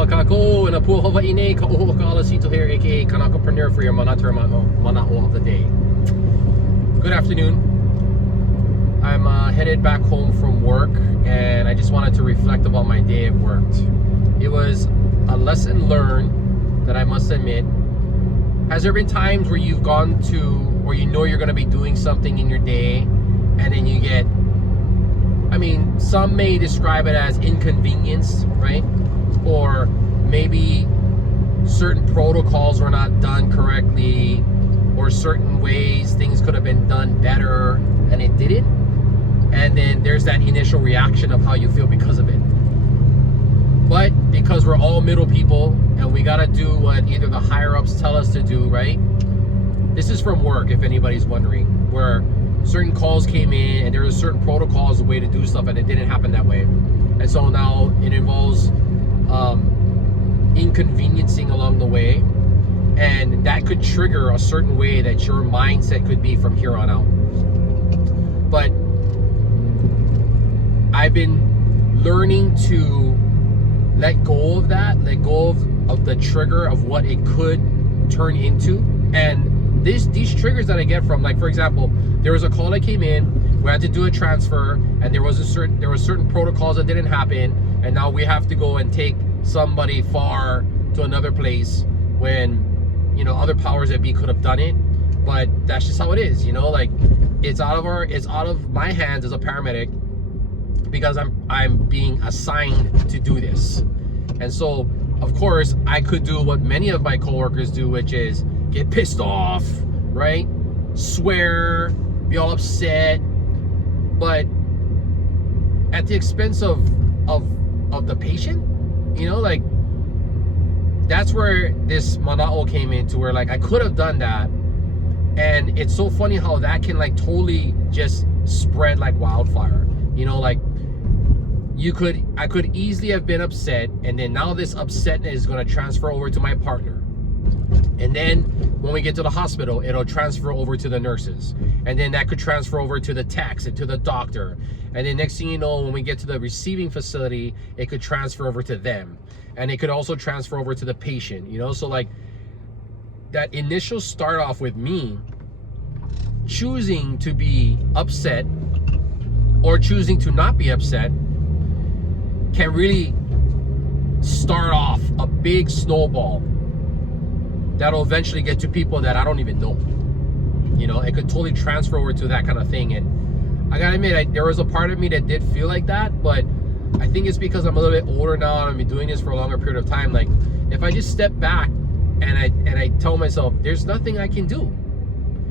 Aloha kako and Apua Hawaii Ka'oho Ka'alasito here, aka Kanakapreneur, for your mana'o of the day. Good afternoon. I'm headed back home from work, and I just wanted to reflect about my day at work. It was a lesson learned that I must admit. Has there been times where you've gone to, or you know you're going to be doing something in your day, and then you get, some may describe it as inconvenience, right? Or maybe certain protocols were not done correctly, or certain ways things could have been done better and it didn't. And then there's that initial reaction of how you feel because of it. But because we're all middle people and we gotta do what either the higher ups tell us to do, right? This is from work, if anybody's wondering, where certain calls came in and there was certain protocols, a way to do stuff, and it didn't happen that way. And so now it involves inconveniencing along the way, and that could trigger a certain way that your mindset could be from here on out. But I've been learning to let go of that, let go of the trigger of what it could turn into. And these triggers that I get from, like, for example, there was a call that came in, we had to do a transfer, and there was certain protocols that didn't happen, and now we have to go and take somebody far to another place when, other powers that be could have done it. But that's just how it is, like, it's out of my hands as a paramedic, because I'm being assigned to do this. And so of course I could do what many of my coworkers do, which is get pissed off, right? Swear, be all upset, but at the expense of the patient, like, that's where this mana'o came into, where, like, I could have done that. And it's so funny how that can, like, totally just spread like wildfire. Like, I could easily have been upset, and then now this upsetness is going to transfer over to my partner. And then when we get to the hospital, it'll transfer over to the nurses. And then that could transfer over to the techs and to the doctor. And then next thing you know, when we get to the receiving facility, it could transfer over to them. And it could also transfer over to the patient, So, like, that initial start off with me choosing to be upset or choosing to not be upset can really start off a big snowball that'll eventually get to people that I don't even know. It could totally transfer over to that kind of thing. And I gotta admit, there was a part of me that did feel like that, but I think it's because I'm a little bit older now and I've been doing this for a longer period of time. Like, if I just step back and I tell myself, there's nothing I can do.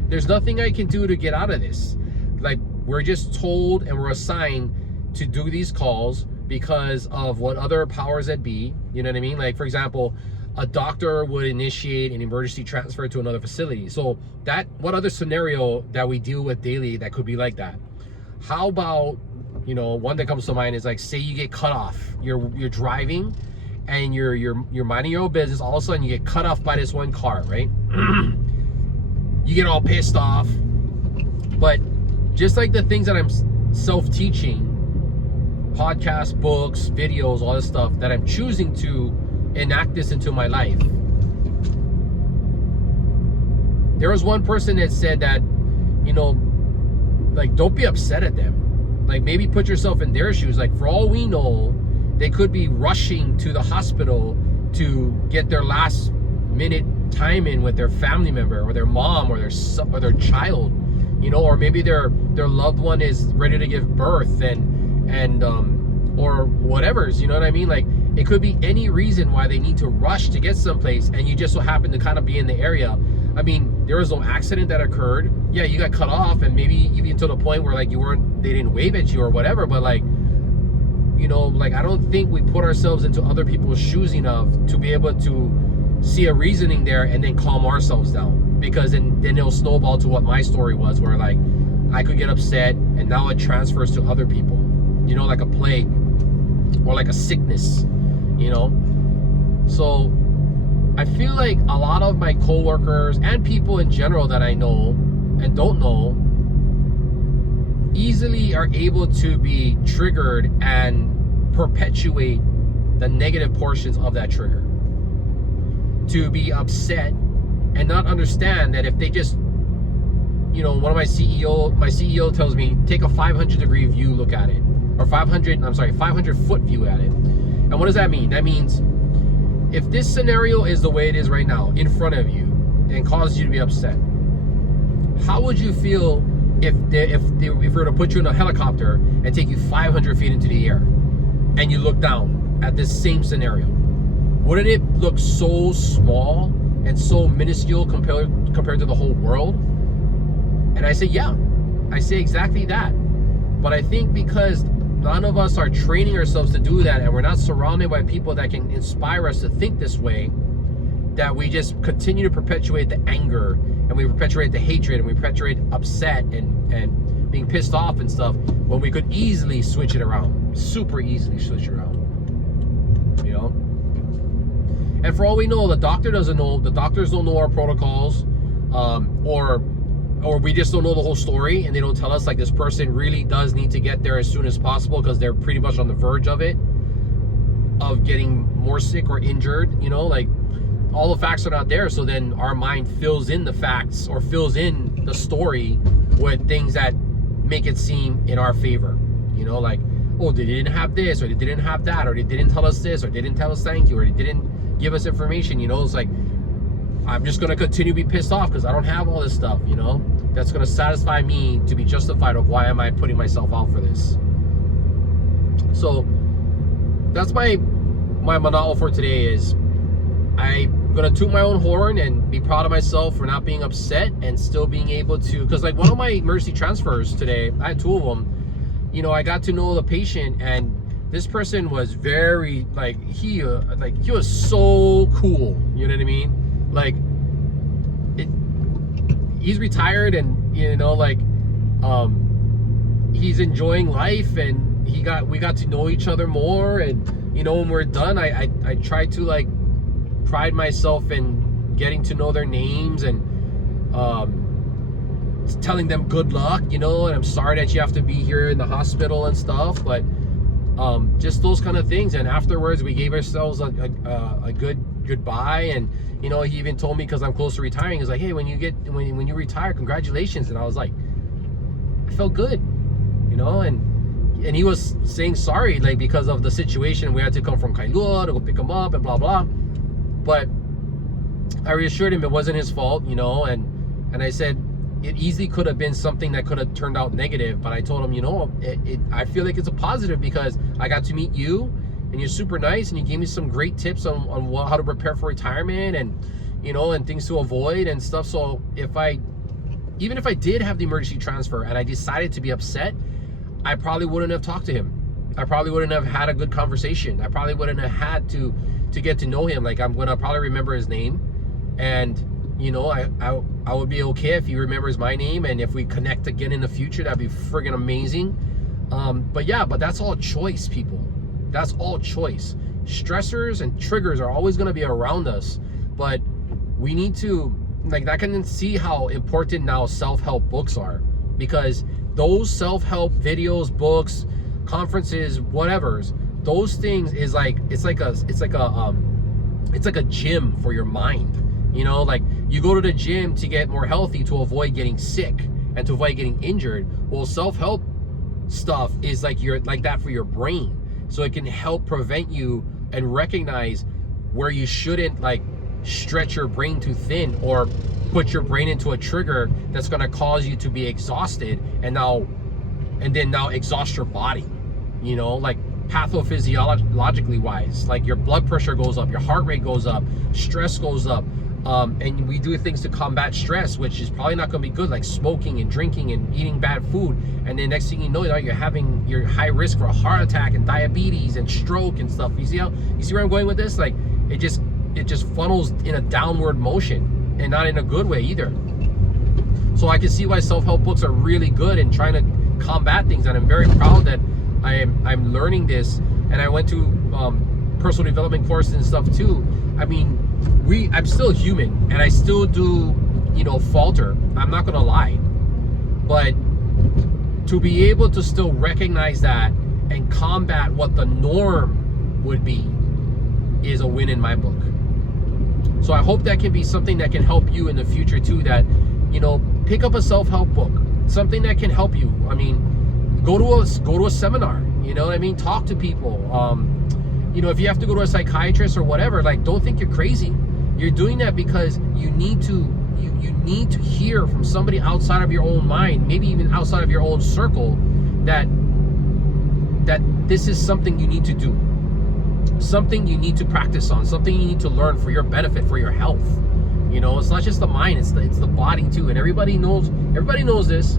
There's nothing I can do to get out of this. Like, we're just told and we're assigned to do these calls because of what other powers that be, you know what I mean? Like, for example, a doctor would initiate an emergency transfer to another facility. So what other scenario that we deal with daily that could be like that? How about, one that comes to mind is, like, say you get cut off. You're driving and you're minding your own business. All of a sudden you get cut off by this one car, right? You get all pissed off. But just like the things that I'm self-teaching, podcasts, books, videos, all this stuff, that I'm choosing to enact this into my life. There was one person that said that, like, don't be upset at them. Like, maybe put yourself in their shoes. Like, for all we know, they could be rushing to the hospital to get their last minute time in with their family member or their mom or their son or their child, or maybe their loved one is ready to give birth and or whatever's, you know what I mean? Like, it could be any reason why they need to rush to get someplace, and you just so happen to kind of be in the area. There was no accident that occurred. Yeah, you got cut off, and maybe even to the point where, like, they didn't wave at you or whatever, but, like, like, I don't think we put ourselves into other people's shoes enough to be able to see a reasoning there and then calm ourselves down, because then it'll snowball to what my story was, where, like, I could get upset and now it transfers to other people, like a plague or like a sickness, So I feel like a lot of my coworkers and people in general that I know and don't know easily are able to be triggered and perpetuate the negative portions of that trigger. To be upset and not understand that if they just, you know, my CEO tells me, take a 500-degree view look at it, or 500-foot view at it. And what does that mean? That means if this scenario is the way it is right now in front of you and causes you to be upset, how would you feel if we were to put you in a helicopter and take you 500 feet into the air and you look down at this same scenario? Wouldn't it look so small and so minuscule compared to the whole world? And I say, yeah, I say exactly that. But I think because none of us are training ourselves to do that, and we're not surrounded by people that can inspire us to think this way, that we just continue to perpetuate the anger, and we perpetuate the hatred, and we perpetuate upset and being pissed off and stuff, when we could easily switch it around, super easily switch it around, you know? And for all we know, the doctor doesn't know, the doctors don't know our protocols, or we just don't know the whole story, and they don't tell us like this person really does need to get there as soon as possible because they're pretty much on the verge of getting more sick or injured, you know, like all the facts are not there. So then our mind fills in the facts or fills in the story with things that make it seem in our favor, you know, like, oh, they didn't have this, or they didn't have that, or they didn't tell us this, or they didn't tell us thank you, or they didn't give us information, you know. It's like, I'm just going to continue to be pissed off because I don't have all this stuff, you know. That's going to satisfy me to be justified of why am I putting myself out for this. So that's my monotony for today is I'm going to toot my own horn and be proud of myself for not being upset and still being able to, because like one of my emergency transfers today, I had 2 of them, you know, I got to know the patient, and this person was very he was so cool, you know what I mean? Like, he's retired, and you know, like, he's enjoying life, and we got to know each other more, and you know, when we're done, I try to like pride myself in getting to know their names and telling them good luck, you know, and I'm sorry that you have to be here in the hospital and stuff, but just those kind of things. And afterwards, we gave ourselves a good goodbye, and you know, he even told me, because I'm close to retiring, he's like, hey, when you retire, congratulations. And I was like, I felt good, you know, and he was saying sorry, like, because of the situation, we had to come from Kailua to go pick him up and blah blah, but I reassured him it wasn't his fault, you know, and I said it easily could have been something that could have turned out negative, but I told him, you know, I feel like it's a positive because I got to meet you, and you're super nice, and you gave me some great tips on how to prepare for retirement, and you know, and things to avoid and stuff. So even if I did have the emergency transfer and I decided to be upset, I probably wouldn't have talked to him. I probably wouldn't have had a good conversation. I probably wouldn't have had to get to know him. Like, I'm gonna probably remember his name, and you know, I would be okay if he remembers my name, and if we connect again in the future, that'd be friggin' amazing. But yeah, but that's all choice, people. That's all choice. Stressors and triggers are always going to be around us, but we need to, like, I can see how important now self-help books are, because those self-help videos, books, conferences, whatever's, those things is like, it's like a gym for your mind, you know. Like, you go to the gym to get more healthy, to avoid getting sick and to avoid getting injured. Well, self-help stuff is like that for your brain. So it can help prevent you and recognize where you shouldn't like stretch your brain too thin, or put your brain into a trigger that's going to cause you to be exhausted and then exhaust your body, you know, like pathophysiologically wise, like your blood pressure goes up, your heart rate goes up, stress goes up. And we do things to combat stress, which is probably not going to be good, like smoking and drinking and eating bad food. And then next thing you know, you're high risk for a heart attack and diabetes and stroke and stuff. You see where I'm going with this? Like, it just funnels in a downward motion, and not in a good way either. So I can see why self-help books are really good in trying to combat things, and I'm very proud that I'm learning this. And I went to personal development courses and stuff too. I mean, I'm still human, and I still do, you know, falter. I'm not gonna lie, but to be able to still recognize that and combat what the norm would be, is a win in my book. So I hope that can be something that can help you in the future too, that, you know, pick up a self-help book, something that can help you. I mean, go to a seminar, you know what I mean? Talk to people. You know, if you have to go to a psychiatrist or whatever, like, don't think you're crazy. You're doing that because you need to hear from somebody outside of your own mind, maybe even outside of your own circle, that this is something you need to do, something you need to practice on, something you need to learn for your benefit, for your health. You know, it's not just the mind, it's the body too. And everybody knows this,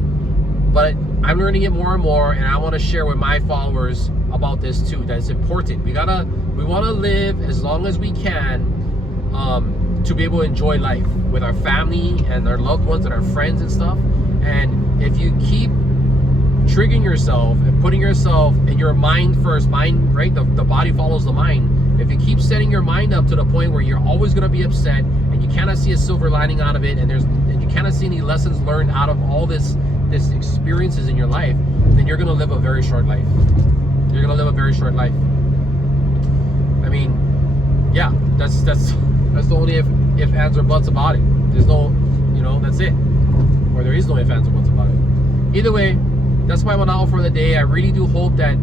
but I'm learning it more and more, and I want to share with my followers about this too, that it's important. We want to live as long as we can, to be able to enjoy life with our family and our loved ones and our friends and stuff. And if you keep triggering yourself and putting yourself in your mind first, right? The body follows the mind. If you keep setting your mind up to the point where you're always going to be upset and you cannot see a silver lining out of it, and you cannot see any lessons learned out of all this experiences in your life, then you're going to live a very short life. You're going to live a very short life. I mean, yeah, that's the only if ands or buts about it. There's no, you know, that's it. Or there is no if ands or buts about it. Either way, that's my one hour for the day. I really do hope that,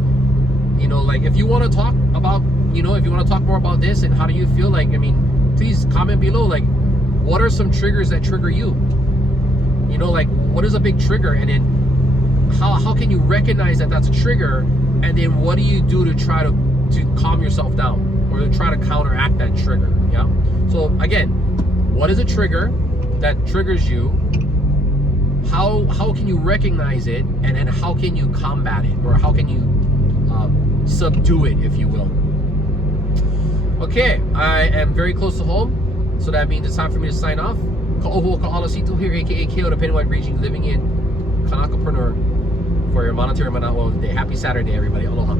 you know, like, if you want to talk about, you know, if you want to talk more about this and how do you feel, like, I mean, please comment below, like, what are some triggers that trigger you? You know, like, what is a big trigger? And then how can you recognize that that's a trigger? And then what do you do to try to calm yourself down, or to try to counteract that trigger? Yeah. So again, what is a trigger that triggers you? How can you recognize it, and then how can you combat it, or how can you subdue it, if you will? Okay, I am very close to home, so that means it's time for me to sign off. Ka'oho ka'alasito here, aka KO, depending on what region you're living in. Kanakapreneur for your monetary mana'o of the day. Happy Saturday, everybody. Aloha.